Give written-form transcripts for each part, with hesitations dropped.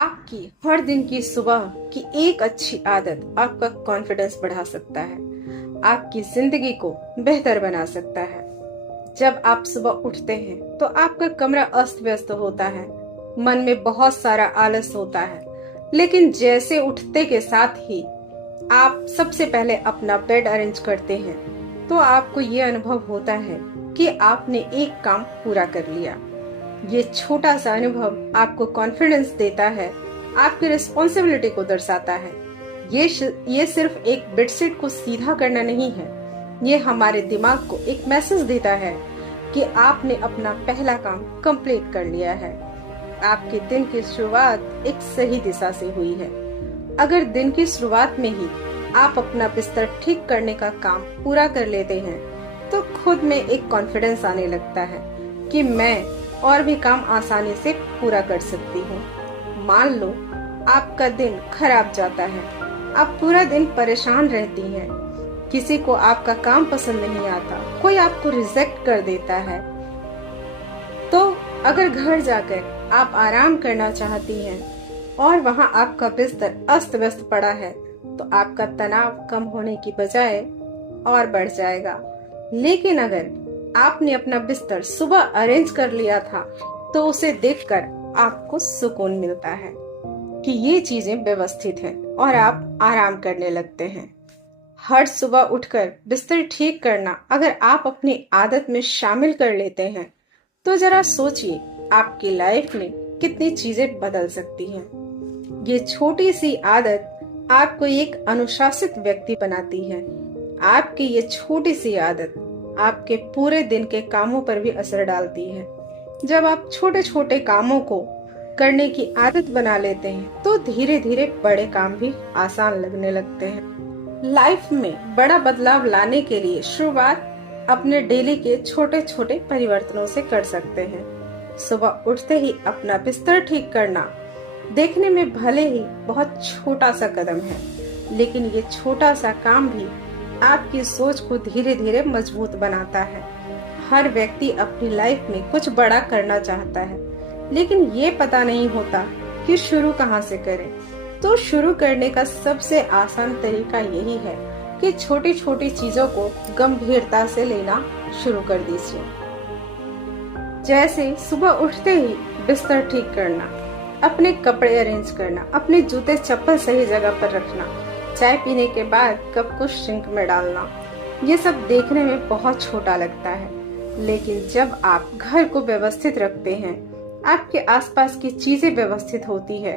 आपकी हर दिन की सुबह की एक अच्छी आदत आपका कॉन्फिडेंस बढ़ा सकता है, आपकी जिंदगी को बेहतर बना सकता है। जब आप सुबह उठते हैं तो आपका कमरा अस्त व्यस्त होता है, मन में बहुत सारा आलस होता है, लेकिन जैसे उठते के साथ ही आप सबसे पहले अपना बेड अरेंज करते हैं, तो आपको ये अनुभव होता है कि आपने एक काम पूरा कर लिया। ये छोटा सा अनुभव आपको कॉन्फिडेंस देता है, आपकी रिस्पॉन्सिबिलिटी को दर्शाता है। ये सिर्फ एक बेडशीट को सीधा करना नहीं है, ये हमारे दिमाग को एक मैसेज देता है कि आपने अपना पहला काम कंप्लीट कर लिया है। आपके दिन की शुरुआत एक सही दिशा से हुई है। अगर दिन की शुरुआत में ही आप अपना बिस्तर ठीक करने का काम पूरा कर लेते हैं, तो खुद में एक कॉन्फिडेंस आने लगता है कि मैं और भी काम आसानी से पूरा कर सकती हूँ। मान लो आपका दिन खराब जाता है, आप पूरा दिन परेशान रहती हैं, किसी को आपका काम पसंद नहीं आता, कोई आपको रिजेक्ट कर देता है, तो अगर घर जाकर आप आराम करना चाहती हैं और वहाँ आपका बिस्तर अस्त व्यस्त पड़ा है, तो आपका तनाव कम होने की बजाय और बढ़ जाएगा। लेकिन अगर आपने अपना बिस्तर सुबह अरेंज कर लिया था, तो उसे देखकर आपको सुकून मिलता है कि ये चीजें व्यवस्थित हैं और आप आराम करने लगते हैं। हर सुबह उठकर बिस्तर ठीक करना अगर आप अपनी आदत में शामिल कर लेते हैं, तो जरा सोचिए आपकी लाइफ में कितनी चीजें बदल सकती हैं। ये छोटी सी आदत आपको एक अनुशासित व्यक्ति बनाती है। आपकी ये छोटी सी आदत आपके पूरे दिन के कामों पर भी असर डालती है। जब आप छोटे छोटे कामों को करने की आदत बना लेते हैं, तो धीरे धीरे बड़े काम भी आसान लगने लगते हैं। लाइफ में बड़ा बदलाव लाने के लिए शुरुआत अपने डेली के छोटे छोटे परिवर्तनों से कर सकते हैं। सुबह उठते ही अपना बिस्तर ठीक करना देखने में भले ही बहुत छोटा सा कदम है, लेकिन ये छोटा सा काम भी आपकी सोच को धीरे धीरे मजबूत बनाता है। हर व्यक्ति अपनी लाइफ में कुछ बड़ा करना चाहता है, लेकिन ये पता नहीं होता कि शुरू कहाँ से करें। तो शुरू करने का सबसे आसान तरीका यही है कि छोटी छोटी चीजों को गंभीरता से लेना शुरू कर दीजिए। जैसे सुबह उठते ही बिस्तर ठीक करना, अपने कपड़े अरेंज करना, अपने जूते चप्पल सही जगह पर रखना, चाय पीने के बाद कप को सिंक में डालना। ये सब देखने में बहुत छोटा लगता है, लेकिन जब आप घर को व्यवस्थित रखते हैं, आपके आसपास की चीजें व्यवस्थित होती है,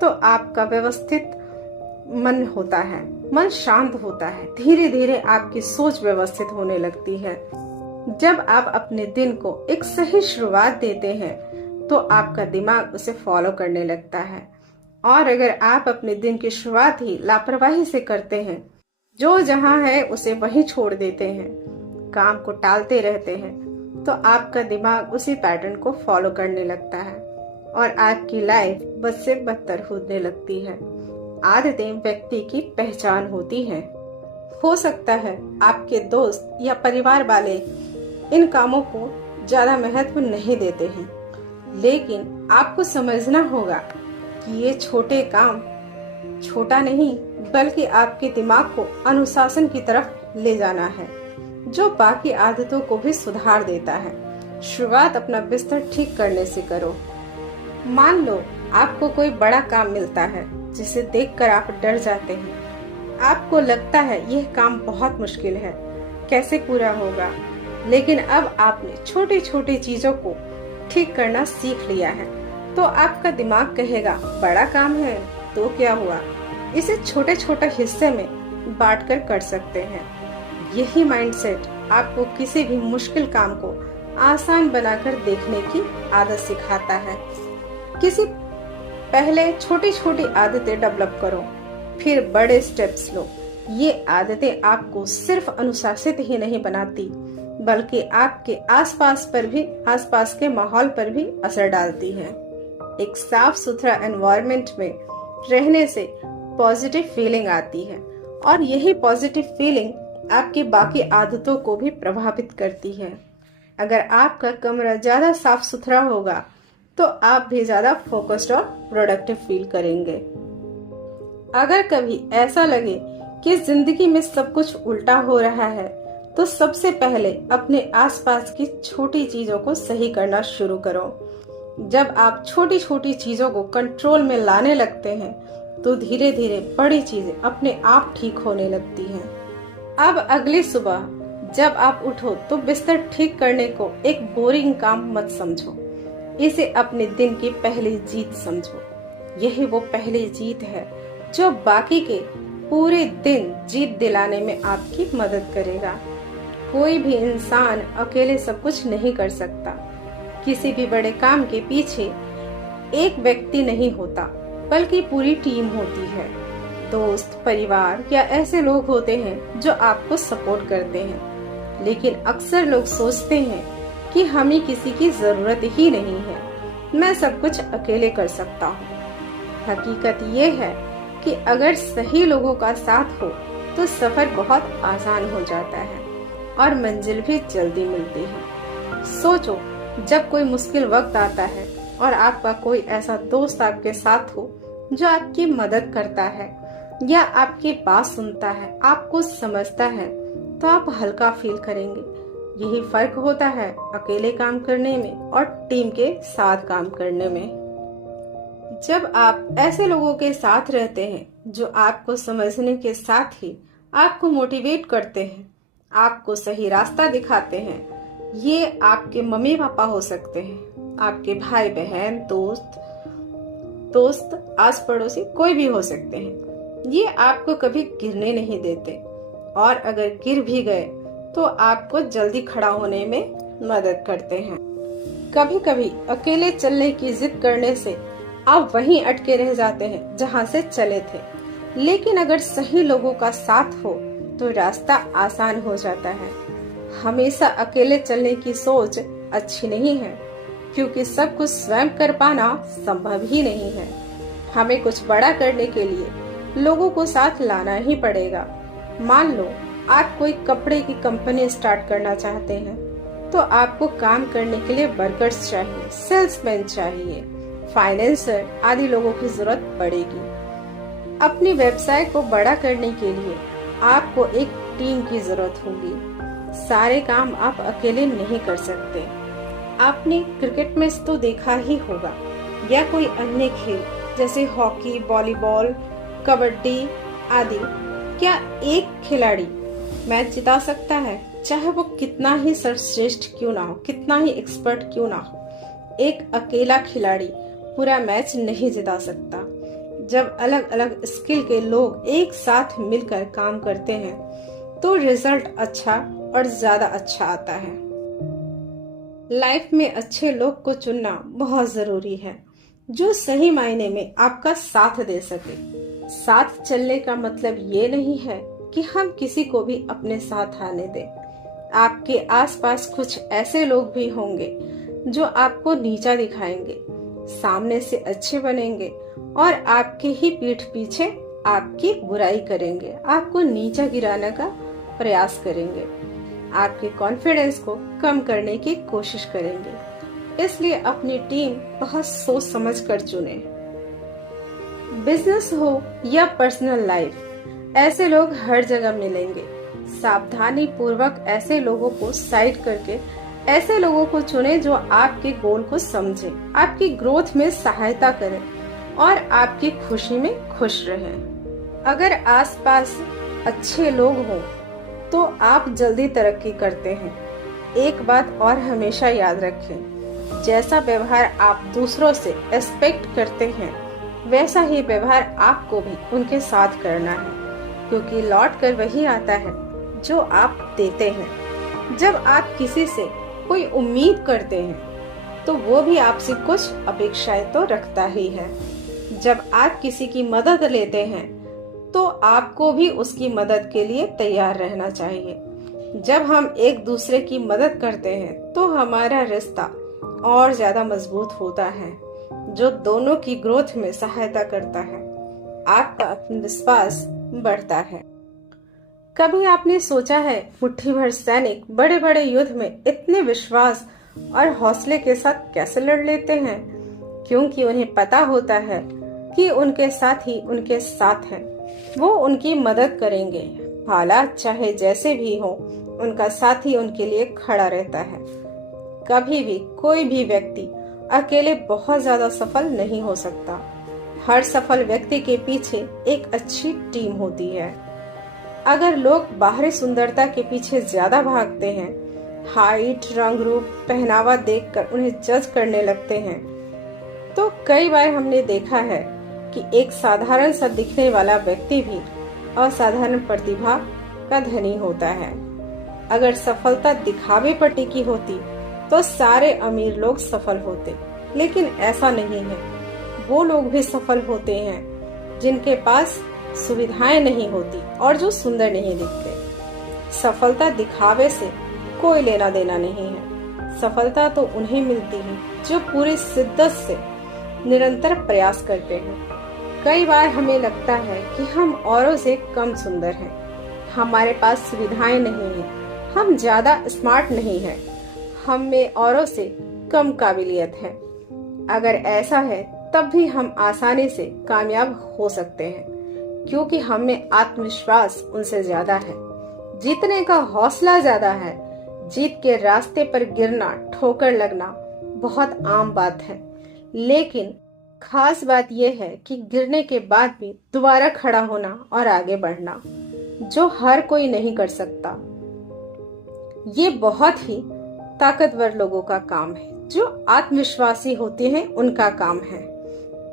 तो आपका व्यवस्थित मन होता है, मन शांत होता है, धीरे धीरे आपकी सोच व्यवस्थित होने लगती है। जब आप अपने दिन को एक सही शुरुआत देते हैं, तो आपका दिमाग उसे फॉलो करने लगता है। और अगर आप अपने दिन की शुरुआत ही लापरवाही से करते हैं, जो जहां है उसे वहीं छोड़ देते हैं, काम को टालते रहते हैं, तो आपका दिमाग उसी पैटर्न को फॉलो करने लगता है और आपकी लाइफ बद से बदतर होने लगती है। आदतें व्यक्ति की पहचान होती हैं। हो सकता है आपके दोस्त या परिवार वाले इन कामों को ज्यादा महत्व नहीं देते हैं, लेकिन आपको समझना होगा कि ये छोटे काम छोटा नहीं, बल्कि आपके दिमाग को अनुशासन की तरफ ले जाना है, जो बाकी आदतों को भी सुधार देता है। शुरुआत अपना बिस्तर ठीक करने से करो। मान लो आपको कोई बड़ा काम मिलता है जिसे देखकर आप डर जाते हैं। आपको लगता है यह काम बहुत मुश्किल है, कैसे पूरा होगा। लेकिन अब आपने छोटी छोटी चीजों को ठीक करना सीख लिया है, तो आपका दिमाग कहेगा बड़ा काम है तो क्या हुआ, इसे छोटे छोटे हिस्से में बांटकर कर सकते हैं। यही माइंडसेट आपको किसी भी मुश्किल काम को आसान बनाकर देखने की आदत सिखाता है। पहले छोटी छोटी आदतें डेवलप करो, फिर बड़े स्टेप्स लो। ये आदतें आपको सिर्फ अनुशासित ही नहीं बनाती, बल्कि आपके आसपास के माहौल पर भी असर डालती है। एक साफ सुथरा एनवायरनमेंट में रहने से पॉजिटिव फीलिंग आती है, और यही पॉजिटिव फीलिंग आपकी बाकी आदतों को भी प्रभावित करती है। अगर आपका कमरा ज्यादा साफ सुथरा होगा, तो आप भी ज्यादा फोकस्ड और प्रोडक्टिव फील करेंगे। अगर कभी ऐसा लगे कि जिंदगी में सब कुछ उल्टा हो रहा है, तो सबसे पहले अपने आसपास की छोटी चीजों को सही करना शुरू करो। जब आप छोटी छोटी चीजों को कंट्रोल में लाने लगते हैं, तो धीरे धीरे बड़ी चीजें अपने आप ठीक होने लगती हैं। अब अगली सुबह जब आप उठो तो बिस्तर ठीक करने को एक बोरिंग काम मत समझो, इसे अपने दिन की पहली जीत समझो। यही वो पहली जीत है जो बाकी के पूरे दिन जीत दिलाने में आपकी मदद करेगा। कोई भी इंसान अकेले सब कुछ नहीं कर सकता। किसी भी बड़े काम के पीछे एक व्यक्ति नहीं होता, बल्कि पूरी टीम होती है। दोस्त, परिवार या ऐसे लोग होते हैं जो आपको सपोर्ट करते हैं। लेकिन अक्सर लोग सोचते हैं कि हमें किसी की जरूरत ही नहीं है, मैं सब कुछ अकेले कर सकता हूँ। हकीकत ये है कि अगर सही लोगों का साथ हो तो सफर बहुत आसान हो जाता है और मंजिल भी जल्दी मिलती है। सोचो, जब कोई मुश्किल वक्त आता है और आपका कोई ऐसा दोस्त आपके साथ हो जो आपकी मदद करता है या आपकी बात सुनता है, आपको समझता है, तो आप हल्का फील करेंगे। यही फर्क होता है अकेले काम करने में और टीम के साथ काम करने में। जब आप ऐसे लोगों के साथ रहते हैं जो आपको समझने के साथ ही आपको मोटिवेट करते हैं, आपको सही रास्ता दिखाते हैं, ये आपके मम्मी पापा हो सकते हैं, आपके भाई बहन, दोस्त, आस पड़ोसी, कोई भी हो सकते हैं। ये आपको कभी गिरने नहीं देते और अगर गिर भी गए तो आपको जल्दी खड़ा होने में मदद करते हैं। कभी कभी अकेले चलने की जिद करने से आप वहीं अटके रह जाते हैं जहां से चले थे, लेकिन अगर सही लोगों का साथ हो तो रास्ता आसान हो जाता है। हमेशा अकेले चलने की सोच अच्छी नहीं है, क्योंकि सब कुछ स्वयं कर पाना संभव ही नहीं है। हमें कुछ बड़ा करने के लिए लोगों को साथ लाना ही पड़ेगा। मान लो आप कोई कपड़े की कंपनी स्टार्ट करना चाहते हैं, तो आपको काम करने के लिए वर्कर्स चाहिए, सेल्समैन चाहिए, फाइनेंसर आदि लोगों की जरूरत पड़ेगी। अपनी व्यवसाय को बड़ा करने के लिए आपको एक टीम की जरूरत होगी। सारे काम आप अकेले नहीं कर सकते। आपने क्रिकेट मैच तो देखा ही होगा या कोई अन्य खेल जैसे हॉकी, वॉलीबॉल, कबड्डी आदि। क्या एक खिलाड़ी मैच जिता सकता है, चाहे वो कितना ही सर्वश्रेष्ठ क्यों ना हो, कितना ही एक्सपर्ट क्यों ना हो? एक अकेला खिलाड़ी पूरा मैच नहीं जिता सकता। जब अलग अलग स्किल के लोग एक साथ मिलकर काम करते हैं तो रिजल्ट अच्छा और ज्यादा अच्छा आता है। लाइफ में अच्छे लोग को चुनना बहुत जरूरी है, जो सही मायने में आपका साथ दे सके। साथ चलने का मतलब ये नहीं है कि हम किसी को भी अपने साथ आने दें। आपके आसपास कुछ ऐसे लोग भी होंगे जो आपको नीचा दिखाएंगे, सामने से अच्छे बनेंगे और आपके ही पीठ पीछे आपकी बुराई करेंगे, आपको नीचा गिराने का प्रयास करेंगे, आपके कॉन्फिडेंस को कम करने की कोशिश करेंगे। इसलिए अपनी टीम बहुत सोच समझ कर चुने। बिजनेस हो या पर्सनल लाइफ, ऐसे लोग हर जगह मिलेंगे। सावधानी पूर्वक ऐसे लोगों को साइड करके ऐसे लोगों को चुने जो आपके गोल को समझे, आपकी ग्रोथ में सहायता करें और आपकी खुशी में खुश रहें। अगर आसपास अच्छे लोग हों तो आप जल्दी तरक्की करते हैं। एक बात और हमेशा याद रखें, जैसा व्यवहार आप दूसरों से एक्सपेक्ट करते हैं, वैसा ही व्यवहार आपको भी उनके साथ करना है, क्योंकि लौट कर वही आता है जो आप देते हैं। जब आप किसी से कोई उम्मीद करते हैं तो वो भी आपसे कुछ अपेक्षाएं तो रखता ही है। जब आप किसी की मदद लेते हैं तो आपको भी उसकी मदद के लिए तैयार रहना चाहिए। जब हम एक दूसरे की मदद करते हैं तो हमारा रिश्ता और ज्यादा मजबूत होता है, जो दोनों की ग्रोथ में सहायता करता है। आपका आत्मविश्वास बढ़ता है। कभी आपने सोचा है मुट्ठी भर सैनिक बड़े बड़े युद्ध में इतने विश्वास और हौसले के साथ कैसे लड़ लेते हैं? क्योंकि उन्हें पता होता है कि उनके साथी उनके साथ हैं। वो उनकी मदद करेंगे। हालात चाहे जैसे भी हो, उनका साथी उनके लिए खड़ा रहता है। कभी भी कोई भी व्यक्ति अकेले बहुत ज्यादा सफल नहीं हो सकता। हर सफल व्यक्ति के पीछे एक अच्छी टीम होती है। अगर लोग बाहरी सुंदरता के पीछे ज्यादा भागते हैं, हाइट, रंग रूप, पहनावा देखकर उन्हें जज करने लगते हैं, तो कई बार हमने देखा है कि एक साधारण सा दिखने वाला व्यक्ति भी असाधारण प्रतिभा का धनी होता है। अगर सफलता दिखावे पर टिकी होती तो सारे अमीर लोग सफल होते, लेकिन ऐसा नहीं है। वो लोग भी सफल होते हैं जिनके पास सुविधाएं नहीं होती और जो सुंदर नहीं दिखते। सफलता दिखावे से कोई लेना देना नहीं है। सफलता तो उन्हें मिलती है जो पूरी शिद्दत से निरंतर प्रयास करते हैं। कई बार हमें लगता है कि हम औरों से कम सुंदर हैं, हमारे पास सुविधाएं नहीं हैं, हम ज्यादा स्मार्ट नहीं हैं, हम में औरों से कम काबिलियत है। अगर ऐसा है तब भी हम आसानी से कामयाब हो सकते हैं, क्योंकि हम में आत्मविश्वास उनसे ज्यादा है। जीतने का हौसला ज्यादा है। जीत के रास्ते पर गिरना, ठोकर लगना बहुत आम बात है, लेकिन खास बात यह है कि गिरने के बाद भी दोबारा खड़ा होना और आगे बढ़ना, जो हर कोई नहीं कर सकता। ये बहुत ही ताकतवर लोगों का काम है। जो आत्मविश्वासी होते हैं उनका काम है।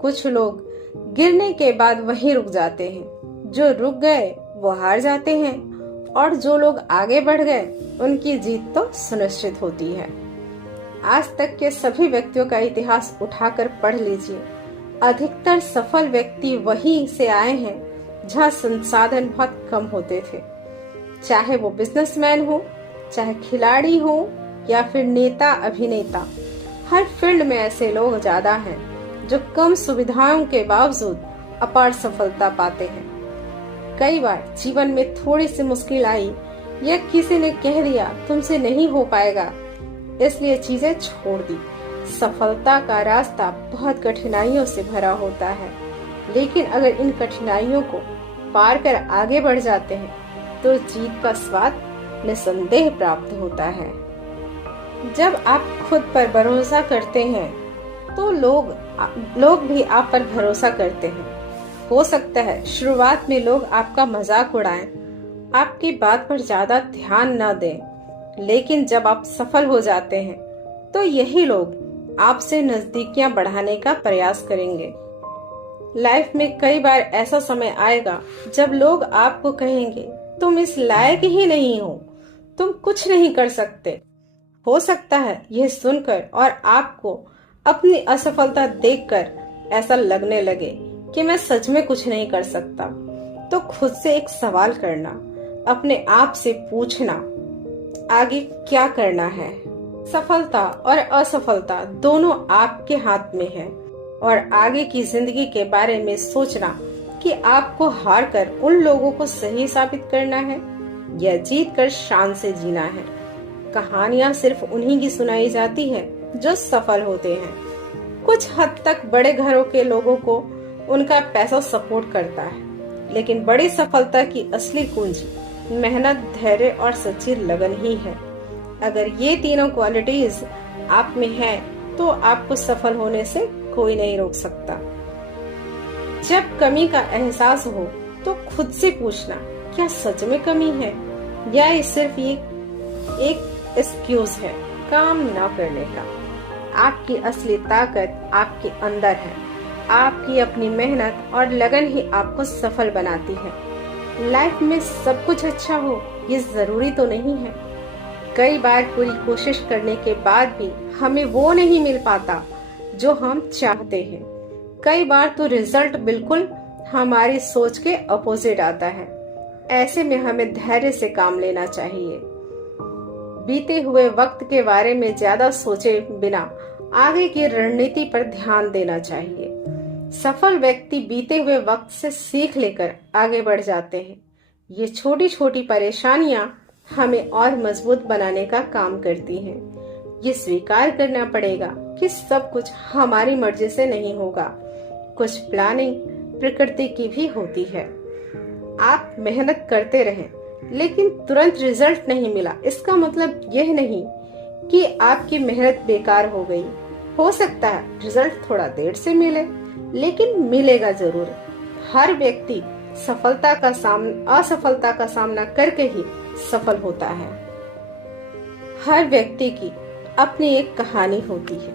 कुछ लोग गिरने के बाद वहीं रुक जाते हैं। जो रुक गए वो हार जाते हैं, और जो लोग आगे बढ़ गए उनकी जीत तो सुनिश्चित होती है। आज तक के सभी व्यक्तियों का इतिहास उठाकर पढ़ लीजिए। अधिकतर सफल व्यक्ति वहीं से आए हैं जहाँ संसाधन बहुत कम होते थे। चाहे वो बिजनेसमैन हो, चाहे खिलाड़ी हो, या फिर नेता अभिनेता, हर फील्ड में ऐसे लोग ज्यादा हैं जो कम सुविधाओं के बावजूद अपार सफलता पाते हैं। कई बार जीवन में थोड़ी सी मुश्किल आई या किसी ने कह दिया तुमसे नहीं हो पाएगा, इसलिए चीजें छोड़ दी। सफलता का रास्ता बहुत कठिनाइयों से भरा होता है, लेकिन अगर इन कठिनाइयों को पार कर आगे बढ़ जाते हैं तो जीत का स्वाद निसंदेह प्राप्त होता है। जब आप खुद पर भरोसा करते हैं तो लोग भी आप पर भरोसा करते हैं। हो सकता है शुरुआत में लोग आपका मजाक उड़ाएं, आपकी बात पर ज्यादा ध्यान न दें, लेकिन जब आप सफल हो जाते हैं तो यही लोग आपसे नजदीकियां बढ़ाने का प्रयास करेंगे। लाइफ में कई बार ऐसा समय आएगा जब लोग आपको कहेंगे तुम इस लायक ही नहीं हो, तुम कुछ नहीं कर सकते। हो सकता है यह सुनकर और आपको अपनी असफलता देखकर ऐसा लगने लगे कि मैं सच में कुछ नहीं कर सकता। तो खुद से एक सवाल करना, अपने आप से पूछना, आगे क्या करना है। सफलता और असफलता दोनों आपके हाथ में है, और आगे की जिंदगी के बारे में सोचना कि आपको हार कर उन लोगों को सही साबित करना है या जीत कर शान से जीना है। कहानियां सिर्फ उन्हीं की सुनाई जाती है जो सफल होते हैं। कुछ हद तक बड़े घरों के लोगों को उनका पैसा सपोर्ट करता है, लेकिन बड़ी सफलता की असली कुंजी मेहनत, धैर्य और सच्ची लगन ही है। अगर ये तीनों क्वालिटीज आप में है तो आपको सफल होने से कोई नहीं रोक सकता। जब कमी का एहसास हो तो खुद से पूछना, क्या सच में कमी है या ये सिर्फ एक एक्सक्यूज है काम ना करने का। आपकी असली ताकत आपके अंदर है। आपकी अपनी मेहनत और लगन ही आपको सफल बनाती है। लाइफ में सब कुछ अच्छा हो ये जरूरी तो नहीं है। कई बार पूरी कोशिश करने के बाद भी हमें वो नहीं मिल पाता जो हम चाहते हैं। कई बार तो रिजल्ट बिल्कुल हमारी सोच के अपोजिट आता है। ऐसे में हमें धैर्य से काम लेना चाहिए। बीते हुए वक्त के बारे में ज्यादा सोचे बिना आगे की रणनीति पर ध्यान देना चाहिए। सफल व्यक्ति बीते हुए वक्त से सीख लेकर आगे बढ़ जाते हैं। ये छोटी छोटी परेशानियां हमें और मजबूत बनाने का काम करती हैं। ये स्वीकार करना पड़ेगा कि सब कुछ हमारी मर्जी से नहीं होगा। कुछ प्लानिंग प्रकृति की भी होती है। आप मेहनत करते रहें, लेकिन तुरंत रिजल्ट नहीं मिला, इसका मतलब यह नहीं कि आपकी मेहनत बेकार हो गई। हो सकता है रिजल्ट थोड़ा देर से मिले, लेकिन मिलेगा जरूर। हर व्यक्ति असफलता का सामना करके ही सफल होता है। हर व्यक्ति की अपनी एक कहानी होती है,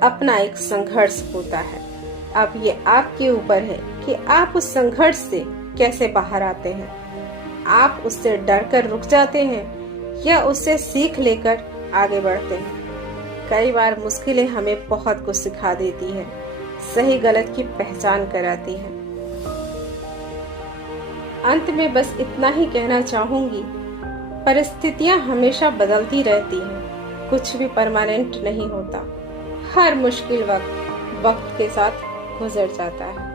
अपना एक संघर्ष होता है। अब ये आपके ऊपर है कि आप उस संघर्ष से कैसे बाहर आते हैं। आप उससे डरकर रुक जाते हैं या उससे सीख लेकर आगे बढ़ते हैं। कई बार मुश्किलें हमें बहुत कुछ सिखा देती है, सही गलत की पहचान कराती है। अंत में बस इतना ही कहना चाहूंगी, परिस्थितियां हमेशा बदलती रहती हैं, कुछ भी परमानेंट नहीं होता। हर मुश्किल वक्त के साथ गुजर जाता है।